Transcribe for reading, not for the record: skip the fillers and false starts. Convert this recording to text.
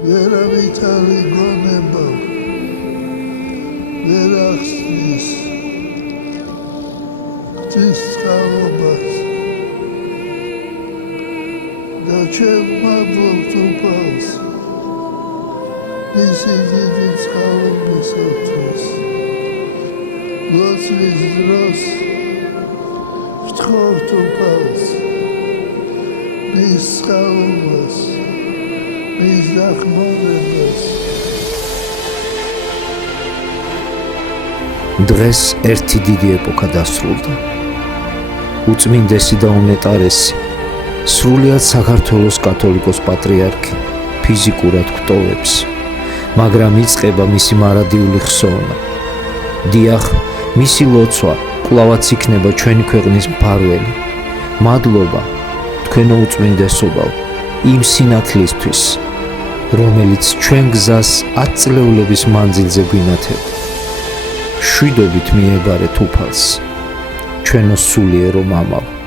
ვერავითარი გონება ვერ ახსნის ღვთის წყალობას და ჩვენ მადლობთ უფალს მისი დიდი წყალობისათვის. ლოცვის დროს ვთხოვთ უფალს მის წყალობას, მის დახმარებას. დღეს ერთი დიდი ეპოქა დასრულდა. უწმინდესი და უნეტარესი, სრულიად საქართველოს კათოლიკოს პატრიარქი ფიზიკურად გვტოვებს, მაგრამ იწყება მისი მარადიული ხსოვნა. დიახ, მისი ლოცვა კვლავაც იქნება ჩვენი ქვეყნის მფარველი. მადლობა თქვენო უწმინდესობავ იმ სინათლისთვის, რომელიც ჩვენ გზას 10 წლეულების მანძილზე გვინათებდა. შვიდობით მიებარეთ უფალს, ჩვენო სულიერო მამაო.